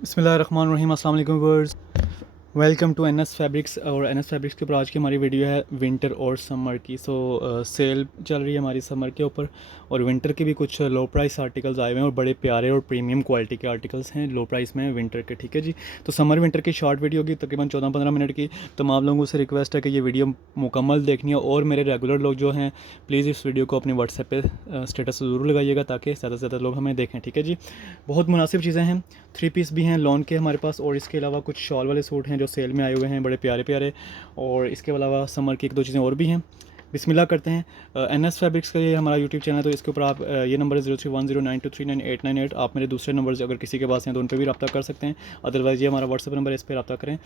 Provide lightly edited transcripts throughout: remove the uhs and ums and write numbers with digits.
बिस्मिल्लाहिर्रहमानिर्रहीम, अस्सलाम वालेकुम viewers. Welcome to NS fabrics. और एनएस फैब्रिक्स के ऊपर आज की हमारी वीडियो है विंटर और समर की। सेल चल रही है हमारी समर के ऊपर, और विंटर के भी कुछ लो प्राइस आर्टिकल्स आए हुए हैं और बड़े प्यारे और प्रीमियम क्वालिटी के आर्टिकल्स हैं लो प्राइस में विंटर के। ठीक है जी, तो समर विंटर की शॉर्ट वीडियो होगी तकरीबन 14-15 मिनट की। तमाम लोगों से रिक्वेस्ट है कि ये वीडियो मुकम्मल देखनी है, और मेरे रेगुलर लोग जो हैं प्लीज़ इस वीडियो को अपने व्हाट्सएप पे स्टेटस ज़रूर लगाइएगा ताकि ज़्यादा से ज़्यादा लोग हमें देखें। ठीक है जी, बहुत मुनासिब चीज़ें हैं। 3 पीस भी हैं लॉन के हमारे पास, और इसके अलावा कुछ शॉल वाले सूट हैं जो सेल में आए हुए हैं बड़े प्यारे प्यारे। और इसके अलावा समर की 1-2 चीज़ें और भी हैं। बिस्मिल्लाह करते हैं। एनएस फैब्रिक्स का ये हमारा यूट्यूब चैनल है, तो इसके ऊपर आप ये नंबर है 031092399898। आप मेरे दूसरे नंबर अगर किसी के पास हैं तो उन पर भी रब्ता कर सकते हैं। अदरवाइज़ ये हमारा व्हाट्सअप नंबर है, इस पर रब्ता करें।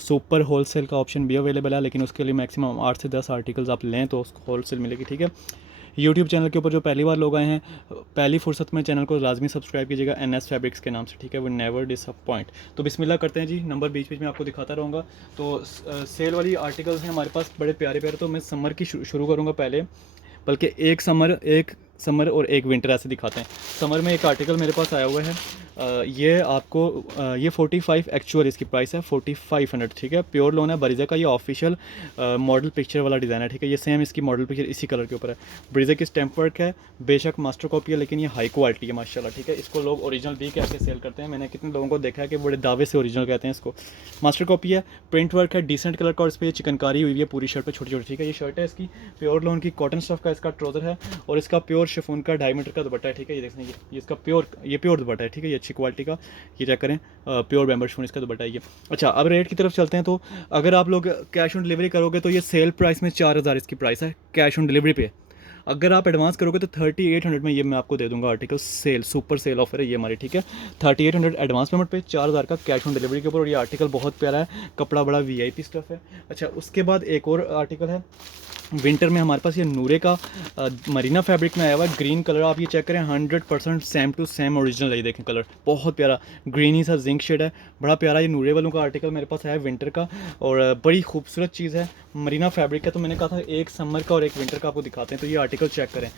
सुपर होलसेल का ऑप्शन भी अवेलेबल है, लेकिन उसके लिए मैक्सिमम 8 से 10 आर्टिकल्स आप लें तो उसको होलसेल मिलेगी। ठीक है, यूट्यूब चैनल के ऊपर जो पहली बार लोग आए हैं, पहली फुर्सत में चैनल को लाजमी सब्सक्राइब कीजिएगा एनएस फैब्रिक्स के नाम से। ठीक है, वो नेवर डिसअपॉइंट। तो बिस्मिल्लाह करते हैं जी, नंबर बीच बीच में आपको दिखाता रहूँगा। तो सेल वाली आर्टिकल्स हैं हमारे पास बड़े प्यारे प्यारे। तो मैं समर की शुरू करूँगा पहले, बल्कि एक समर और एक विंटर ऐसे दिखाते हैं। समर में एक आर्टिकल मेरे पास आया हुआ है। ये आपको ये 45 एक्चुअल इसकी प्राइस है 4500। ठीक है, प्योर लोन है ब्रीजा का। ये ऑफिशियल मॉडल पिक्चर वाला डिज़ाइन है। ठीक है, ये सेम इसकी मॉडल पिक्चर इसी कलर के ऊपर है। ब्रीजा की स्टैम्प वर्क है, बेशक मास्टर कॉपी है, लेकिन ये हाई क्वालिटी है माशाल्लाह। ठीक है, इसको लोग ओरिजिनल भी कह के सेल करते हैं। मैंने कितने लोगों को देखा है कि बड़े दावे से ओरिजिनल कहते हैं इसको। मास्टर कॉपी है, प्रिंट वर्क है डिसेंट कलर का, और इस पर चिकनकारी हुई है पूरी शर्ट पे छोटी छोटी। ठीक है, ये शर्ट है इसकी प्योर लोन की, कॉटन स्टफ का इसका ट्राउज़र है, और इसका प्योर शिफॉन का डायमीटर का दुपट्टा है। ठीक है, ये देखिए ये इसका प्योर दुपट्टा है। ठीक है, ये अच्छी क्वालिटी का, ये चेक करें, प्योर बैम्बर शिफॉन इसका दुपट्टा है ये। अच्छा, अब रेट की तरफ चलते हैं। तो अगर आप लोग कैश ऑन डिलीवरी करोगे तो ये सेल प्राइस में 4000 इसकी प्राइस है कैश ऑन डिलीवरी पे। अगर आप एडवांस करोगे तो 3800 में ये मैं आपको दे दूंगा article. Sale super sale offer है ये हमारी। ठीक है, 3800 एडवांस पेमेंट पे, 4000 का कैश ऑन डिलीवरी के ऊपर। और ये आर्टिकल बहुत प्यारा है, कपड़ा बड़ा वीआईपी स्टफ है। अच्छा, उसके बाद एक और आर्टिकल है विंटर में हमारे पास, ये नूरे का मरीना फैब्रिक में आया हुआ है। ग्रीन कलर आप ये चेक करें, 100% सेम टू सेम ओरिजिनल है। ये देखें कलर बहुत प्यारा, ग्रीनी सा जिंक शेड है, बड़ा प्यारा। ये नूरे वालों का आर्टिकल मेरे पास आया है विंटर का, और बड़ी खूबसूरत चीज़ है, मरीना फैब्रिक है। तो मैंने कहा था एक समर का और एक विंटर का आपको दिखाते हैं। तो ये आर्टिकल चेक करें,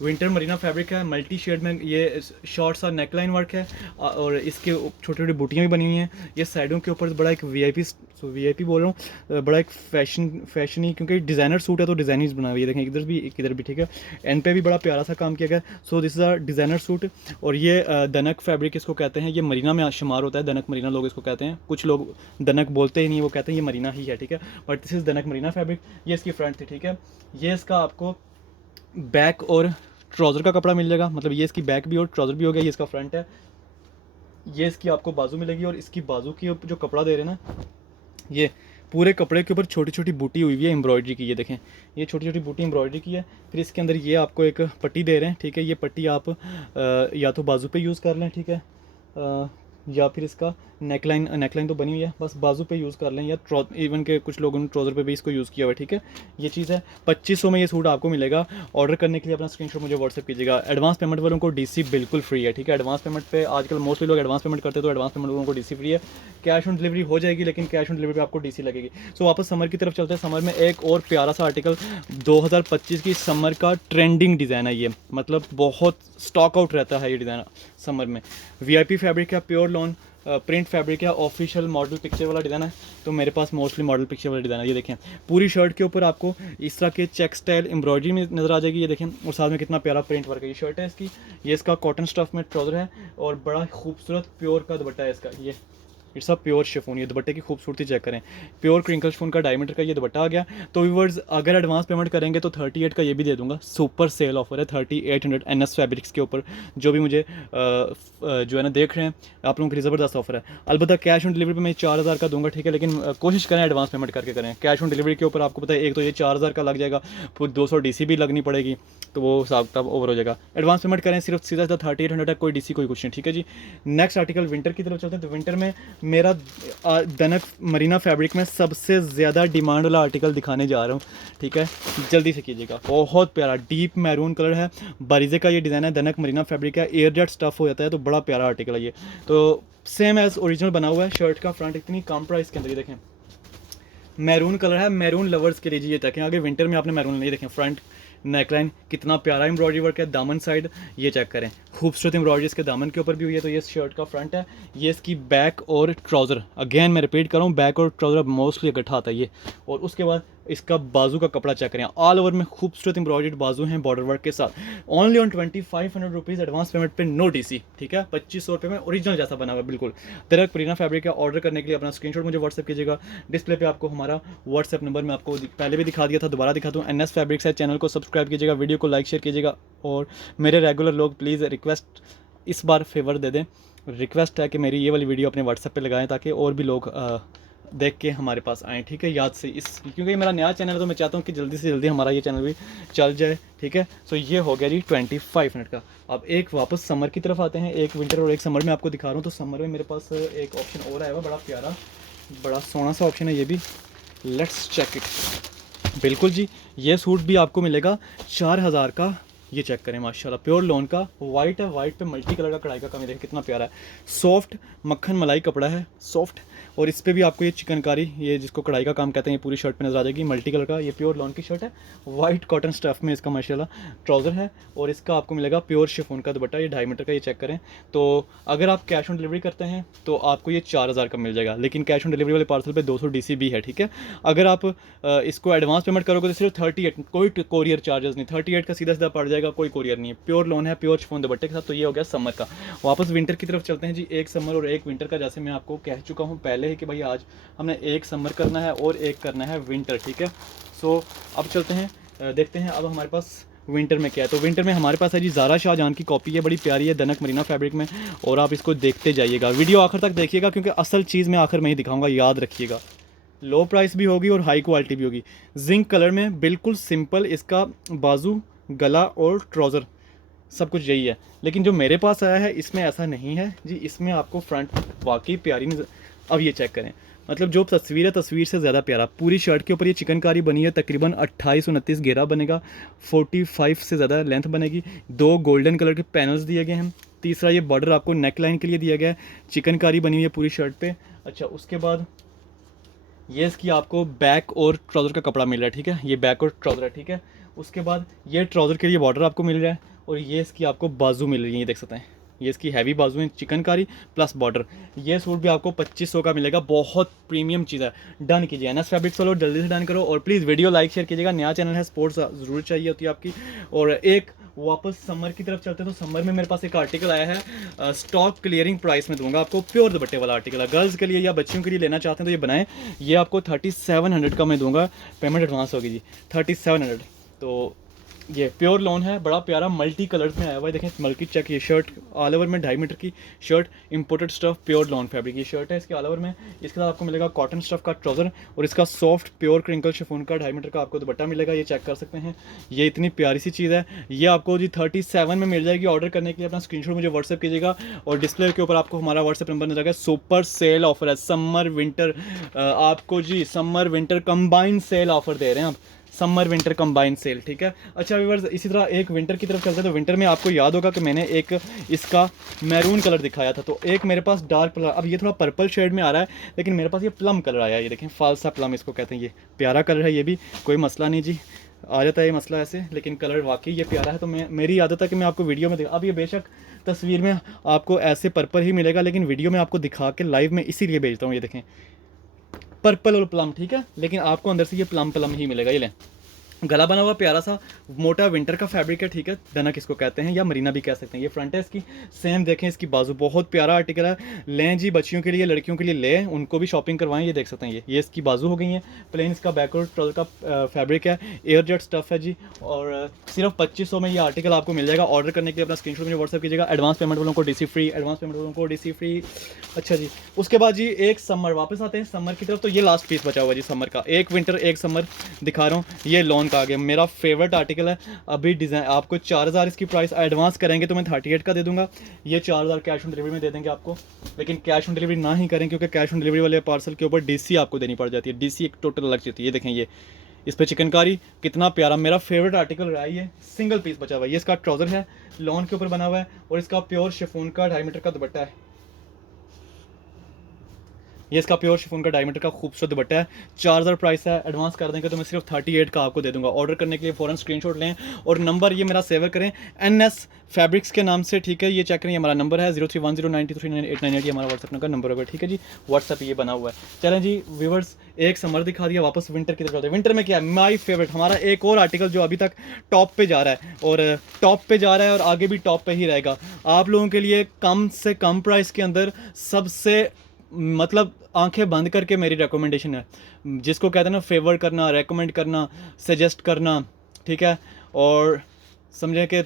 विंटर मरीना फैब्रिक है, मल्टी शेड में। ये शॉर्ट सा नेकलाइन वर्क है, और इसके छोटी छोटी बूटियाँ भी बनी हुई हैं। ये साइडों के ऊपर बड़ा एक वीआईपी बोल रहा हूँ, बड़ा एक फैशनी, क्योंकि डिज़ाइनर सूट है तो डिज़ाइनर बना हुआ है। देखें इधर भी इधर भी। ठीक है, एंड पे भी बड़ा प्यारा सा काम किया गया। So this is a designer suit, और ये दनक फैब्रिक इसको कहते हैं। ये मरीना में शुमार होता है, दनक मरीना लोग इसको कहते हैं। कुछ लोग दनक बोलते ही नहीं, वो कहते हैं ये मरीना ही है। ठीक है, बट दिस इज़ दनक मरीना फैब्रिक। ये इसकी फ्रंट थी। ठीक है, ये इसका आपको बैक और ट्राउज़र का कपड़ा मिल जाएगा, मतलब ये इसकी बैक भी और ट्राउज़र भी हो गया। ये इसका फ्रंट है, ये इसकी आपको बाजू मिलेगी, और इसकी बाजू की जो कपड़ा दे रहे हैं ना, ये पूरे कपड़े के ऊपर छोटी छोटी बूटी हुई है एम्ब्रॉयडरी की। ये देखें, ये छोटी छोटी बूटी एम्ब्रॉयडरी की है। फिर इसके अंदर ये आपको एक पट्टी दे रहे हैं। ठीक है, ये पट्टी आप या तो बाजू पे यूज़ कर लें। ठीक है, या फिर इसका नेकलाइन तो बनी हुई है, बस बाजू पे यूज़ कर लें, या इवन के कुछ लोगों ने ट्राउज़र पे भी इसको यूज़ किया हुआ है। ठीक है, ये चीज़ है। 2500 में ये सूट आपको मिलेगा। ऑर्डर करने के लिए अपना स्क्रीनशॉट मुझे व्हाट्सएप कीजिएगा। एडवांस पेमेंट वालों को डीसी बिल्कुल फ्री है। ठीक है, एडवांस पेमेंट पे आजकल मोस्टली लोग एडवांस पेमेंट करते हैं, तो एडवांस पेमेंट वालों को डीसी फ्री है। कैश ऑन डिलीवरी हो जाएगी, लेकिन कैश ऑन डिलीवरी पे आपको डीसी लगेगी। सो वापस समर की तरफ चलते हैं। समर में एक और प्यारा सा आर्टिकल 2025 की समर का ट्रेंडिंग डिज़ाइन है ये, मतलब बहुत स्टॉक आउट रहता है ये डिज़ाइन समर में। वीआईपी फैब्रिक है, प्योर लॉन प्रिंट फैब्रिक है, ऑफिशियल मॉडल पिक्चर वाला डिज़ाइन है। तो मेरे पास मोस्टली मॉडल पिक्चर वाला डिज़ाइन है। ये देखें, पूरी शर्ट के ऊपर आपको इस तरह के चेक स्टाइल एम्ब्रॉयडरी में नज़र आ जाएगी। ये देखें, और साथ में कितना प्यारा प्रिंट वर्क है। ये शर्ट है इसकी, ये इसका कॉटन स्टफ में ट्राउज़र है, और बड़ा खूबसूरत प्योर का दुपट्टा है इसका। ये इट्स अ प्योर शिफॉन। ये दुपट्टे की खूबसूरती चेक करें, प्योर क्रिंकल शिफॉन का डायमीटर का ये दुपट्टा आ गया। तो व्यूअर्स अगर एडवांस पेमेंट करेंगे तो 38 का ये भी दे दूंगा। सुपर सेल ऑफर है 3800 एनएस फैब्रिक्स के ऊपर। जो भी मुझे जो है ना देख रहे हैं, आप लोगों के लिए ज़बरदस्त ऑफर है। अलबत्ता कैश ऑन डिलीवरी पे मैं 4000 का दूंगा। ठीक है, लेकिन कोशिश करें एडवांस पेमेंट करके करें। कैश ऑन डिलीवरी के ऊपर आपको पता है एक तो ये 4000 का लग जाएगा, फिर 200 डीसी भी लगनी पड़ेगी, तो वो हिसाब किताब ओवर हो जाएगा। एडवांस पेमेंट करें, सिर्फ सीधा सीधा 3800 है, कोई डीसी कोई कुछ नहीं। ठीक है जी, नेक्स्ट आर्टिकल विंटर की तरफ चलते हैं। तो विंटर में मेरा दनक मरीना फैब्रिक में सबसे ज़्यादा डिमांड वाला आर्टिकल दिखाने जा रहा हूँ। ठीक है, जल्दी से कीजिएगा। बहुत प्यारा डीप मैरून कलर है, बारीजे का ये डिज़ाइन है, दनक मरीना फैब्रिक है, एयर जेट स्टफ हो जाता है, तो बड़ा प्यारा आर्टिकल है ये। तो सेम एज ओरिजिनल बना हुआ है। शर्ट का फ्रंट इतनी कम प्राइस के अंदर, ये देखें मैरून कलर है, मैरून लवर्स के लिए जी ये देखें। आगे विंटर में आपने मैरून नहीं देखें, फ्रंट नेकलाइन कितना प्यारा एम्ब्रॉयडरी वर्क है, दामन साइड ये चेक करें, खूबसूरत एम्ब्रॉयडरी इसके दामन के ऊपर भी हुई है। तो ये शर्ट का फ्रंट है, ये इसकी बैक और ट्राउज़र, अगेन मैं रिपीट कर रहा हूँ, बैक और ट्राउज़र मोस्टली इकट्ठा आता है ये। और उसके बाद इसका बाजू का कपड़ा चेक करें, ऑल ओवर में खूबसूरत एम्ब्रॉयडर्ड बाजू हैं बॉर्डर वर्क के साथ। Only on 2500 rupees advance payment पे, नो डीसी, ठीक है। 2500 रुपये में ओरिजिनल जैसा बना हुआ है बिल्कुल। तिलक परीना फैब्रिक का ऑर्डर करने के लिए अपना स्क्रीनशॉट मुझे व्हाट्सएप कीजिएगा। डिस्प्ले पे आपको हमारा व्हाट्सएप नंबर मैं आपको पहले भी दिखा दिया था, दोबारा दिखाता हूँ। NS फैब्रिक्स है, चैनल को सब्सक्राइब कीजिएगा, वीडियो को लाइक शेयर कीजिएगा। और मेरे रेगुलर लोग प्लीज़ रिक्वेस्ट इस बार फेवर दे दें, रिक्वेस्ट है कि मेरी ये वाली वीडियो अपने व्हाट्सएप पे लगाएं ताकि और भी लोग देख के हमारे पास आएँ, ठीक है, याद से। इस क्योंकि मेरा नया चैनल है तो मैं चाहता हूँ कि जल्दी से जल्दी हमारा ये चैनल भी चल जाए, ठीक है। सो ये हो गया जी 25 मिनट का। अब एक वापस समर की तरफ आते हैं, एक विंटर और एक समर में आपको दिखा रहा हूँ। तो समर में मेरे पास एक ऑप्शन और आया हुआ, बड़ा प्यारा, बड़ा सोना सा ऑप्शन है ये भी। Let's check it. बिल्कुल जी, ये सूट भी आपको मिलेगा 4000 का। ये चेक करें माशाल्लाह, प्योर लॉन का, वाइट है, वाइट पे मल्टी कलर का कढ़ाई का काम, देखिए कितना प्यारा है। सॉफ्ट मक्खन मलाई कपड़ा है, सॉफ्ट। और इस पर भी आपको ये चिकनकारी, ये जिसको कढ़ाई का काम कहते हैं, ये पूरी शर्ट पे नजर आ जाएगी, मल्टी कलर का। ये प्योर लॉन की शर्ट है, वाइट कॉटन स्टफ में इसका माशाल्लाह ट्राउज़र है। और इसका आपको मिलेगा प्योर शिफॉन का दुपट्टा, ये 2.5 मीटर का, ये चेक करें। तो अगर आप कैश ऑन डिलीवरी करते हैं तो आपको ये 4000 का मिल जाएगा, लेकिन कैश ऑन डिलीवरी वाले पार्सल पे 200 डीसी भी है, ठीक है। अगर आप इसको एडवांस पेमेंट करोगे तो सिर्फ 38, कोई कोरियर चार्जेस नहीं, 38 का सीधा सीधा पड़ जाएगा, कोई कोरियर नहीं है। प्योर लोन है, प्योर शिफॉन दुपट्टे के साथ। तो ये हो गया समर का। वापस विंटर की तरफ चलते हैं जी। एक समर और एक विंटर का, जैसे मैं आपको कह चुका हूँ पहले ही कि भाई आज हमने एक समर करना है और एक करना है विंटर, ठीक है। सो अब चलते हैं, देखते हैं अब हमारे पास विंटर में क्या है। तो विंटर में हमारे पास है जी ज़ारा शाहजहां की कॉपी है, बड़ी प्यारी है, दनक मरीना फैब्रिक में। और आप इसको देखते जाइएगा, वीडियो आखिर तक देखिएगा, क्योंकि असल चीज़ मैं आखिर में ही दिखाऊंगा, याद रखिएगा। लो प्राइस भी होगी और हाई क्वालिटी भी होगी। जिंक कलर में बिल्कुल सिंपल, इसका बाजू, गला और ट्राउज़र सब कुछ यही है। लेकिन जो मेरे पास आया है इसमें ऐसा नहीं है जी, इसमें आपको फ्रंट वाकई प्यारी नजर। अब ये चेक करें, मतलब जो तस्वीर है तस्वीर से ज़्यादा प्यारा। पूरी शर्ट के ऊपर ये चिकनकारी बनी है, तकरीबन 28-29 घेरा बनेगा, 45 से ज़्यादा लेंथ बनेगी। 2 गोल्डन कलर के पैनल्स दिए गए हैं। तीसरा ये बॉर्डर आपको नेक लाइन के लिए दिया गया है, चिकनकारी बनी हुई है पूरी शर्ट पे। अच्छा, उसके बाद ये इसकी आपको बैक और ट्राउज़र का कपड़ा मिल रहा है, ठीक है, ये बैक और ट्राउज़र है, ठीक है। उसके बाद ये ट्राउज़र के लिए बॉर्डर आपको मिल रहा है, और ये इसकी आपको बाजू मिल रही है, ये देख सकते हैं, ये इसकी हैवी बाजू है, चिकनकारी प्लस बॉर्डर। ये सूट भी आपको 2500 का मिलेगा, बहुत प्रीमियम चीज़ है। डन कीजिए, NS फैब्रिक्स वालों जल्दी से डन करो, और प्लीज़ वीडियो लाइक शेयर कीजिएगा। नया चैनल है, सपोर्ट ज़रूर चाहिए होती है आपकी। और एक वापस समर की तरफ चलते हैं। तो समर में मेरे पास एक आर्टिकल आया है, स्टॉक क्लियरिंग प्राइस में दूंगा आपको, प्योर दुपट्टे वाला आर्टिकल है, गर्ल्स के लिए या बच्चियों के लिए लेना चाहते हैं तो ये बनाएं। ये आपको 3700 का मैं दूंगा, पेमेंट एडवांस होगी जी, 3700। तो ये प्योर लॉन है, बड़ा प्यारा मल्टी कलर्स में आया हुआ है, देखें मल्टी चेक। ये शर्ट ऑल ओवर में 2.5 मीटर की shirt, imported stuff, pure lawn fabric ये शर्ट है इसके ऑल ओवर में। इसके साथ आपको मिलेगा कॉटन स्टफ का ट्राउज़र, और इसका सॉफ्ट प्योर क्रिंकल शिफॉन का 2.5 मीटर का आपको दुपट्टा मिलेगा, ये चेक कर सकते हैं। ये इतनी प्यारी सी चीज़ है, ये आपको जी 37 में मिल जाएगी। ऑर्डर करने के लिए अपना स्क्रीनशॉट मुझे व्हाट्सएप कीजिएगा, और डिस्प्ले के ऊपर आपको हमारा व्हाट्सएप नंबर नजर आएगा। सुपर सेल ऑफर है, समर विंटर, आपको जी summer winter combine sale offer दे रहे हैं आप, समर विंटर कंबाइन सेल, ठीक है। अच्छा व्यूअर्स, इसी तरह एक विंटर की तरफ चलते हैं। तो विंटर में आपको याद होगा कि मैंने एक इसका मैरून कलर दिखाया था, तो एक मेरे पास डार्क कलर, अब ये थोड़ा पर्पल शेड में आ रहा है, लेकिन मेरे पास ये प्लम कलर आया है, ये देखें, फालसा प्लम इसको कहते हैं। ये प्यारा कलर है, ये भी कोई मसला नहीं जी, आ जाता है ये मसला ऐसे, लेकिन कलर वाकई ये प्यारा है। तो मेरी आदत है कि मैं आपको वीडियो में अब ये बेशक तस्वीर में आपको ऐसे पर्पल ही मिलेगा, लेकिन वीडियो में आपको दिखा के लाइव में इसीलिए भेजता हूँ। ये देखें, पर्पल और प्लम, ठीक है, लेकिन आपको अंदर से ये प्लम प्लम ही मिलेगा। ये लें, गला बना हुआ प्यारा सा मोटा विंटर का फैब्रिक है, ठीक है, दनक इसको कहते हैं या मरीना भी कह सकते हैं। ये फ्रंट है इसकी, सेम देखें इसकी बाजू, बहुत प्यारा आर्टिकल है। लें जी, बच्चियों के लिए, लड़कियों के लिए लें, उनको भी शॉपिंग करवाएं। ये देख सकते हैं, ये इसकी बाजू हो गई है। प्लेन इसका बैकवर्ड ट्राउजर का फैब्रिक है, एयर जेट स्टफ है जी, और सिर्फ 2500 में ये आर्टिकल आपको मिल जाएगा। ऑर्डर करने के लिए अपना स्क्रीनशॉट मुझे व्हाट्सएप कीजिएगा। एडवांस पेमेंट वालों को डीसी फ्री, एडवांस पेमेंट वालों को डीसी फ्री। अच्छा जी, उसके बाद जी एक समर, वापस आते हैं समर की तरफ। तो ये लास्ट पीस बचा हुआ जी समर का, एक विंटर एक समर दिखा रहा हूँ। ये लॉन का आ गया, मेरा फेवरेट आर्टिकल है। अभी डिज़ाइन आपको 4000 इसकी प्राइस, एडवांस करेंगे तो मैं 38 का दे दूंगा। ये 4000 कैश ऑन डिलीवरी में दे देंगे आपको, लेकिन कैश ऑन डिलीवरी ना ही करें, क्योंकि कैश ऑन डिलीवरी वाले पार्सल के ऊपर डीसी आपको देनी पड़ जाती है। डीसी एक टोटल अलग चीज़ है। ये देखें, ये इस पर चिकनकारी कितना प्यारा, मेरा फेवरेट आर्टिकल रहा है। ये सिंगल पीस बचा हुआ है, ये इसका ट्राउज़र है, लॉन के ऊपर बना हुआ है, और इसका प्योर शिफॉन का 2.5 मीटर का दुपट्टा है। ये इसका प्योर शिफॉन का डायमीटर का खूबसूरत दुपट्टा है, 4000 प्राइस है। एडवांस कर देंगे तो मैं सिर्फ 38 का आपको दे दूंगा। ऑर्डर करने के लिए फ़ौरन स्क्रीनशॉट लें और नंबर ये मेरा सेव करें NS फैब्रिक्स के नाम से, ठीक है। ये चेक करें, हमारा नंबर है 031093398898, ये हमारा व्हाट्सएप का नंबर होगा, ठीक है जी। व्हाट्सएप ये बना हुआ है। चलें जी व्यूवर्स, एक समर दिखा दिया, वापस विंटर की तरफ चलते हैं। विंटर में क्या है, माई फेवरेट हमारा एक और आर्टिकल जो अभी तक टॉप पे जा रहा है और टॉप पे जा रहा है और आगे भी टॉप पे ही रहेगा। आप लोगों के लिए कम से कम प्राइस के अंदर सबसे मतलब आंखें बंद करके मेरी रिकमेंडेशन है, जिसको कहते हैं ना फेवर करना, रेकमेंड करना, सजेस्ट करना, ठीक है। और समझें कि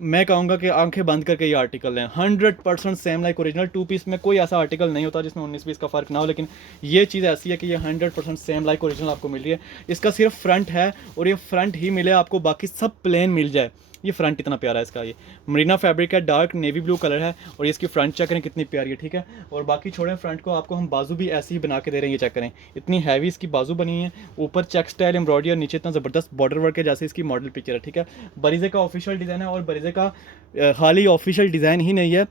मैं कहूँगा कि आंखें बंद करके ये आर्टिकल हैं 100% सेम लाइक ओरिजिनल। 2 पीस में कोई ऐसा आर्टिकल नहीं होता जिसमें 19 पीस का फ़र्क ना हो, लेकिन ये चीज़ ऐसी है कि ये 100% सेम लाइक ओरिजिनल आपको मिल रही है। इसका सिर्फ फ्रंट है और ये फ्रंट ही मिले आपको, बाकी सब प्लेन मिल जाए। ये फ्रंट इतना प्यारा है इसका, ये मरीना फैब्रिक है, डार्क नेवी ब्लू कलर है और ये इसकी फ्रंट चेक करें कितनी प्यारी है, ठीक है। और बाकी छोड़ें फ्रंट को, आपको हम बाजू भी ऐसे ही बना के दे रहे हैं, ये चेक करें इतनी हैवी इसकी बाजू बनी है। ऊपर चेक स्टाइल एम्ब्रॉयडरी और नीचे इतना ज़बरदस्त बॉर्डर वर्क है जैसे इसकी मॉडल पिक्चर है, ठीक है। बरीजे का ऑफिशियल डिज़ाइन है और बरीजे का खाली ऑफिशियल डिज़ाइन ही नहीं है,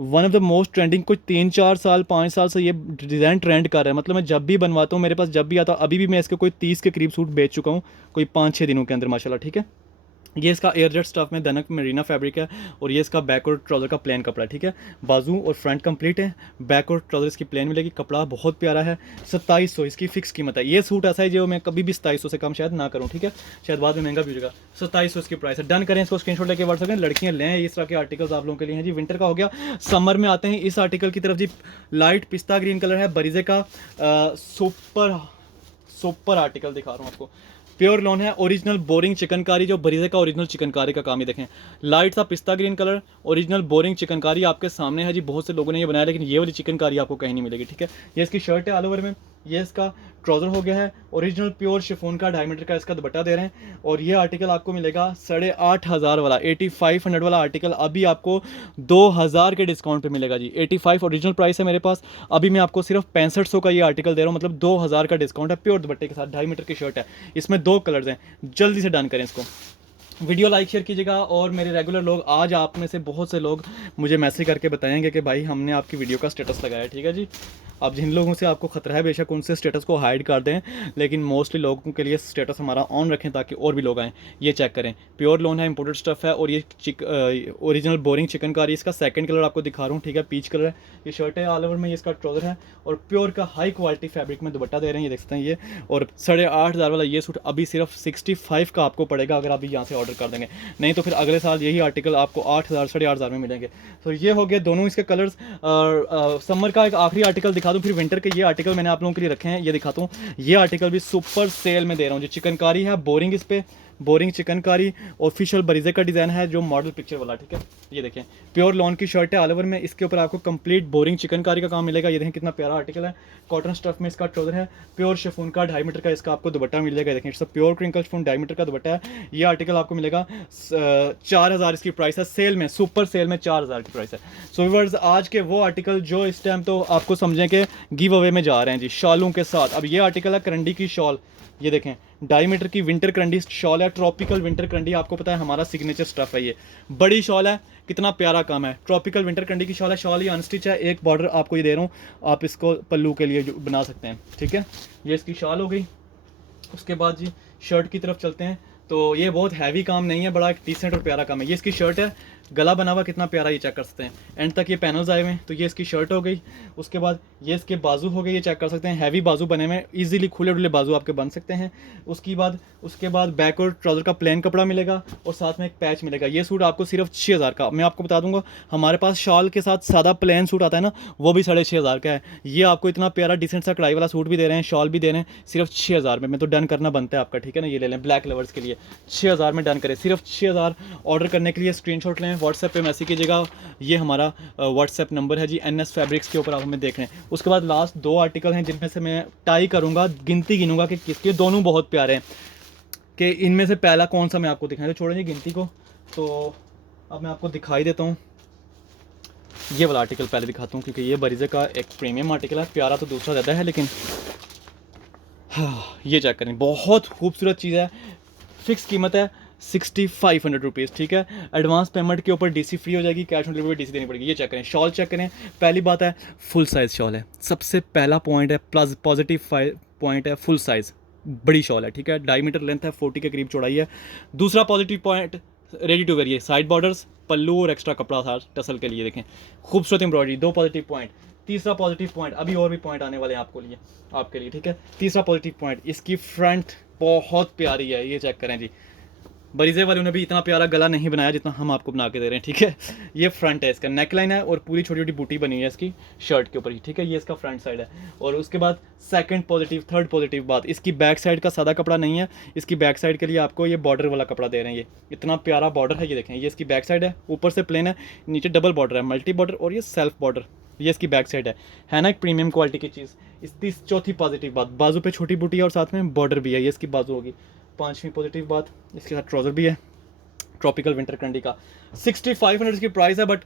one of the most trending, कुछ 3-4 साल 5 साल से ये डिज़ाइन ट्रेंड कर रहा है। मतलब मैं जब भी बनवाता हूँ, मेरे पास जब भी आता हूँ, अभी भी मैं इसके कोई 30 के करीब सूट बेच चुका हूँ कोई 5-6 दिनों के अंदर माशाल्लाह, ठीक है। ये इसका एयरजेट स्टफ में दनक मरीना फैब्रिक है और ये इसका बैक और ट्राउज़र का प्लेन कपड़ा है, ठीक है। बाजू और फ्रंट कंप्लीट है, बैक और ट्राउज़र इसकी प्लेन मिलेगी। कपड़ा बहुत प्यारा है, 2700 इसकी फिक्स कीमत है। ये सूट ऐसा है जो मैं कभी भी 2700 से कम शायद ना करूँ, ठीक है। शायद बाद में महंगा भी हो जाएगा। 2700 इसकी प्राइस है। डन करें इसको, स्क्रीनशॉट लेके व्हाट्सएप करें। लड़कियाँ लें इस तरह के आर्टिकल्स आप लोगों के लिए हैं जी। विंटर का हो गया, समर में आते हैं इस आर्टिकल की तरफ जी। लाइट पिस्ता ग्रीन कलर है, बरीजे का सुपर आर्टिकल दिखा रहा हूँ आपको। प्योर लॉन है, ओरिजिनल बोरिंग चिकनकारी, जो बरीजे का ओरिजिनल चिकनकारी का काम ही देखें। लाइट सा पिस्ता green colour, original boring chikankari आपके सामने है जी। बहुत से लोगों ने ये बनाया लेकिन ये वाली चिकनकारी आपको कहीं नहीं मिलेगी, ठीक है। ये इसकी शर्ट है ऑल ओवर में, ये इसका ट्राउज़र हो गया है, ओरिजिनल प्योर शिफॉन का डायमीटर का इसका दुपट्टा दे रहे हैं। और ये आर्टिकल आपको मिलेगा 8500 वाला, 8500 वाला आर्टिकल अभी आपको 2000 के डिस्काउंट पे मिलेगा जी। 85 ओरिजिनल प्राइस है मेरे पास, अभी मैं आपको सिर्फ 6500 का ये आर्टिकल दे रहा हूँ, मतलब 2000 का डिस्काउंट है। प्योर दुपट्टे के साथ 2.5 मीटर की शर्ट है, इसमें 2 कलर्स हैं। जल्दी से डन करें इसको, वीडियो लाइक शेयर कीजिएगा। और मेरे रेगुलर लोग, आज आप में से बहुत से लोग मुझे मैसेज करके बताएंगे कि भाई हमने आपकी वीडियो का स्टेटस लगाया है, ठीक है जी। अब जिन लोगों से आपको ख़तरा है बेशक उनसे स्टेटस को हाइड कर दें, लेकिन मोस्टली लोगों के लिए स्टेटस हमारा ऑन रखें ताकि और भी लोग आएँ। ये चेक करें, प्योर लॉन है, इंपोर्टेड स्टफ़ है और ये ओरिजिनल बोरिंग चिकनकारी, इसका सेकंड कलर आपको दिखा रहा हूँ, ठीक है। पीच कलर है, ये शर्ट है ऑल ओवर में, ये इसका ट्राउज़र है और प्योर का हाई क्वालिटी फैब्रिक में दुपट्टा दे रहे हैं, ये देख सकते हैं ये। और 8500 वाला ये सूट अभी सिर्फ 65 का आपको पड़ेगा अगर आप यहाँ से ऑर्डर कर देंगे, नहीं तो फिर अगले साल यही आर्टिकल आपको 8000 8500 में मिलेंगे। तो ये हो गया दोनों इसके कलर्स। और समर का एक आखिरी आर्टिकल दिखा दूँ, फिर विंटर के ये आर्टिकल मैंने आप लोगों के लिए रखे हैं, ये दिखाता हूँ। ये आर्टिकल भी सुपर सेल में दे रहा हूँ जी। चिकनकारी है, बोरिंग, इस पर बोरिंग चिकनकारी, ऑफिशियल बरीजे का डिज़ाइन है जो मॉडल पिक्चर वाला, ठीक है। ये देखें प्योर लॉन की शर्ट है ऑल ओवर में, इसके ऊपर आपको कंप्लीट बोरिंग चिकनकारी का काम मिलेगा। ये देखें कितना प्यारा आर्टिकल है, कॉटन स्टफ में इसका ट्राउज़र है, प्योर शिफॉन का 2.5 मीटर का इसका आपको दुपट्टा मिल जाएगा। देखें it's pure crinkle chiffon 2.5 metre का दुपट्टा है। ये आर्टिकल आपको मिलेगा 4000 इसकी प्राइस है, सेल में, सुपर सेल में 4000 की प्राइस है। सो व्यूअर्स, आज के वो आर्टिकल जो इस टाइम तो आपको समझें कि गिव अवे में जा रहे हैं जी, शॉलों के साथ। अब ये आर्टिकल है करंडी की शॉल, ये देखें 2.5 मीटर की विंटर करंडी शॉल है, ट्रॉपिकल विंटर करंडी, आपको पता है हमारा सिग्नेचर स्टफ है। ये बड़ी शॉल है, कितना प्यारा काम है, ट्रॉपिकल विंटर करंडी की शॉल है। शॉल ये अनस्टिच है, एक बॉर्डर आपको ये दे रहा हूँ, आप इसको पल्लू के लिए बना सकते हैं, ठीक है। ये इसकी शॉल हो गई। उसके बाद जी शर्ट की तरफ चलते हैं। तो ये बहुत हैवी काम नहीं है, बड़ा एक डिसेंट और प्यारा काम है। ये इसकी शर्ट है, गला बना हुआ कितना प्यारा, ये चेक कर सकते हैं, एंड तक ये पैनल्स आए हुए हैं। तो ये इसकी शर्ट हो गई। उसके बाद ये इसके बाजू हो गए, ये चेक कर सकते हैं, हैवी बाजू बने हुए, इजीली खुले डुले बाजू आपके बन सकते हैं। उसके बाद बैक और ट्राउज़र का प्लेन कपड़ा मिलेगा और साथ में एक पैच मिलेगा। ये सूट आपको सिर्फ 6000 का, मैं आपको बता दूंगा हमारे पास शॉल के साथ सादा प्लेन सूट आता है ना, वो भी 6500 का है। ये आपको इतना प्यारा डिसेंट सा कढ़ाई वाला सूट भी दे रहे हैं, शॉल भी दे रहे हैं सिर्फ 6000 में। मैं तो डन करना बनता है आपका, ठीक है ना। ये ले लें ब्लैक लवर्स के लिए, 6000 में डन करें, सिर्फ 6000। ऑर्डर करने के लिए स्क्रीनशॉट लें, व्हाट्सएप पे मैसेज कीजिएगा, ये हमारा व्हाट्सएप नंबर है जी। NS फैब्रिक्स के ऊपर आप हमें देख रहे हैं। उसके बाद लास्ट 2 आर्टिकल हैं जिनमें से मैं टाई करूँगा, गिनती गिनूंगा कि किसके, दोनों बहुत प्यारे हैं, कि इनमें से पहला कौन सा मैं आपको दिखाऊँ। तो छोड़ेंगे गिनती को, तो अब मैं आपको दिखाई देता हूँ। ये वाला आर्टिकल पहले दिखाता हूँ क्योंकि ये बरीजे का एक प्रीमियम आर्टिकल है, प्यारा तो दूसरा ज़्यादा है लेकिन हाँ, ये चेक करें, बहुत खूबसूरत चीज़ है, फिक्स कीमत है, 6,500 रुपीज़, ठीक है। एडवांस पेमेंट के ऊपर डीसी फ्री हो जाएगी, कैश ऑन डिलीवरी डीसी देनी पड़ेगी। ये चेक करें, शॉल चेक करें। पहली बात है फुल साइज़ शॉल है, सबसे पहला पॉइंट है, प्लस पॉजिटिव पॉइंट है, फुल साइज़ बड़ी शॉल है, ठीक है। 2.5 मीटर लेंथ है, 40 के करीब चौड़ाई है। दूसरा positive point, ready to wear, ये साइड बॉर्डर्स, पल्लू और एक्स्ट्रा कपड़ा था टसल के लिए, देखें खूबसूरत एम्ब्रॉयडरी, 2 पॉजिटिव पॉइंट। तीसरा पॉजिटिव पॉइंट, अभी और भी पॉइंट आने वाले हैं आपके लिए, ठीक है। तीसरा पॉजिटिव पॉइंट, इसकी फ्रंट बहुत प्यारी है, ये चेक करें जी। बरीजे वालों ने भी इतना प्यारा गला नहीं बनाया जितना हम आपको बना के दे रहे हैं, ठीक है। ये फ्रंट है, इसका नेक लाइन है और पूरी छोटी छोटी बूटी बनी हुई है इसकी शर्ट के ऊपर ही, ठीक है। ये इसका फ्रंट साइड है। और उसके बाद थर्ड पॉजिटिव बात, इसकी बैक साइड का सादा कपड़ा नहीं है, इसकी बैक साइड के लिए आपको ये बॉर्डर वाला कपड़ा दे रहे हैं। ये इतना प्यारा बॉर्डर है, ये देखें, ये इसकी बैक साइड है, ऊपर से प्लेन है, नीचे डबल बॉर्डर है, मल्टी बॉर्डर, और ये सेल्फ बॉर्डर, ये इसकी बैक साइड है ना, एक प्रीमियम क्वालिटी की चीज़। इसकी चौथी पॉजिटिव बात, बाजू पे छोटी बूटी है और साथ में बॉर्डर भी है, ये इसकी बाजू होगी। पांचवी पॉजिटिव बात, इसके साथ ट्राउज़र भी है, ट्रॉपिकल विंटर कंडी का। 6,500 की प्राइस है, बट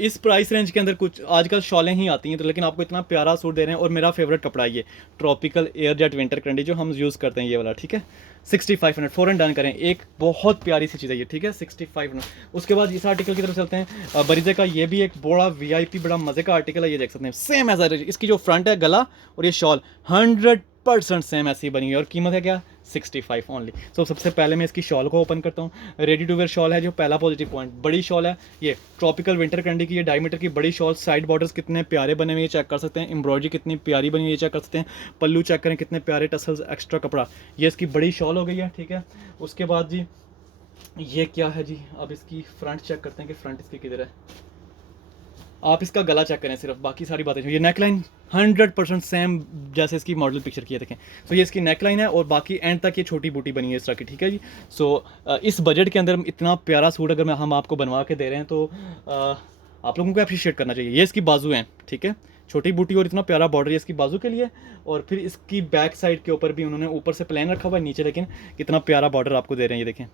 इस प्राइस रेंज के अंदर कुछ आजकल शॉलें ही आती हैं, तो लेकिन आपको इतना प्यारा सूट दे रहे हैं। और मेरा फेवरेट कपड़ा ये ट्रॉपिकल एयर जेट विंटर कंडी जो हम यूज़ करते हैं, ये वाला, ठीक है। 6,500 फ़ौरन डन करें, एक बहुत प्यारी सी चीज़ है ये, ठीक है। 6,500। उसके बाद इस आर्टिकल की तरफ चलते हैं, बरीजे का, ये भी एक बड़ा VIP बड़ा मज़े का आर्टिकल है, ये देख सकते हैं, सेम एज इसकी जो फ्रंट है, गला और ये शॉल 100% सेम ऐसी बनी हुई है। और कीमत है क्या, 65 ओनली। सो सबसे पहले मैं इसकी शॉल को ओपन करता हूँ। रेडी टू वेयर शॉल है, जो पहला पॉजिटिव पॉइंट, बड़ी शॉल है, ये ट्रॉपिकल विंटर कंडी की, ये 2.5 मीटर की बड़ी शॉल। साइड बॉर्डर्स कितने प्यारे बने हुए ये चेक कर सकते हैं, एम्ब्रॉयडरी कितनी प्यारी बनी हुई है चेक कर सकते हैं। पल्लू चेक करें, कितने प्यारे टसल्स, एक्स्ट्रा कपड़ा, ये इसकी बड़ी शॉल हो गई है, ठीक है। उसके बाद जी ये क्या है जी, अब इसकी फ्रंट चेक करते हैं कि फ्रंट इसकी किधर है। आप इसका गला चेक करें सिर्फ, बाकी सारी बातें, ये नेक लाइन 100% सेम जैसे इसकी मॉडल पिक्चर की है, देखें। सो ये इसकी नेक लाइन है और बाकी एंड तक ये छोटी बूटी बनी है इस तरह की, ठीक है जी। सो इस बजट के अंदर इतना प्यारा सूट अगर हम आपको बनवा के दे रहे हैं तो आप लोगों को अप्रिशिएट करना चाहिए। ये इसकी बाजू हैं, ठीक है, छोटी बूटी और इतना प्यारा बॉर्डर है इसकी बाजू के लिए। और फिर इसकी बैक साइड के ऊपर भी उन्होंने ऊपर से प्लेन रखा हुआ है, नीचे लेकिन कितना प्यारा बॉर्डर आपको दे रहे हैं, ये देखें,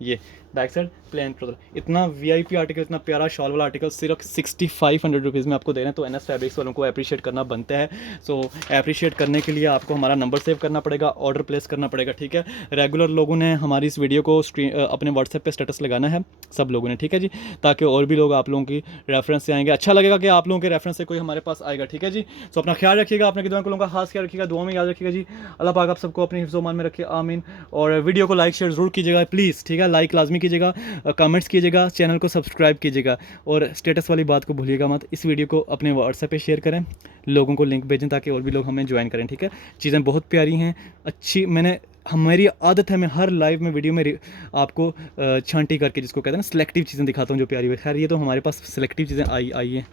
ये बैक साइड प्लेन ट्राउजर, इतना VIP आर्टिकल, इतना प्यारा शॉल वाला आर्टिकल सिर्फ 6,500 रुपीज़ में आपको दे रहे हैं। तो NS फैब्रिक्स वालों को अप्रिशिएट करना बनता है। सो अप्रिशिएट करने के लिए आपको हमारा नंबर सेव करना पड़ेगा, ऑर्डर प्लेस करना पड़ेगा, ठीक है। रेगुलर लोगों ने हमारी इस वीडियो को अपने व्हाट्सएप पे स्टेटस लगाना है, सब लोगों ने, ठीक है जी, ताकि और भी लोग आप लोगों की रेफरेंस से आएंगे। अच्छा लगेगा कि आप लोगों के रेफरेंस से कोई हमारे पास आएगा, ठीक है जी। सो अपना ख्याल रखिएगा, अपने दुआ को लोगों का खास ख्याल रखिएगा, दुआ में याद रखिएगा जी। अल्लाह पाक आप सबको अपने हिफ्ज़-ओ-मान में रखे, आमीन। और वीडियो को लाइक शेयर ज़रूर कीजिएगा प्लीज़, ठीक है, लाइक लाजमी कीजिएगा, कमेंट्स कीजिएगा, चैनल को सब्सक्राइब कीजिएगा और स्टेटस वाली बात को भूलिएगा मत। इस वीडियो को अपने व्हाट्सएप पे शेयर करें, लोगों को लिंक भेजें ताकि और भी लोग हमें ज्वाइन करें, ठीक है। चीज़ें बहुत प्यारी हैं, अच्छी, हमारी आदत है, मैं हर लाइव में वीडियो में आपको छांटी करके, जिसको कहते हैं ना, सिलेक्टिव चीज़ें दिखाता हूँ जो प्यारी है। खैर ये तो हमारे पास सिलेक्टिव चीज़ें आई हैं,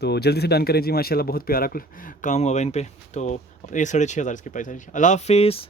तो जल्दी से डन करें जी। माशाल्लाह बहुत प्यारा काम हुआ है इन पर। तो ये 6,500 इसकी प्राइस है। अल्लाह हाफिज़।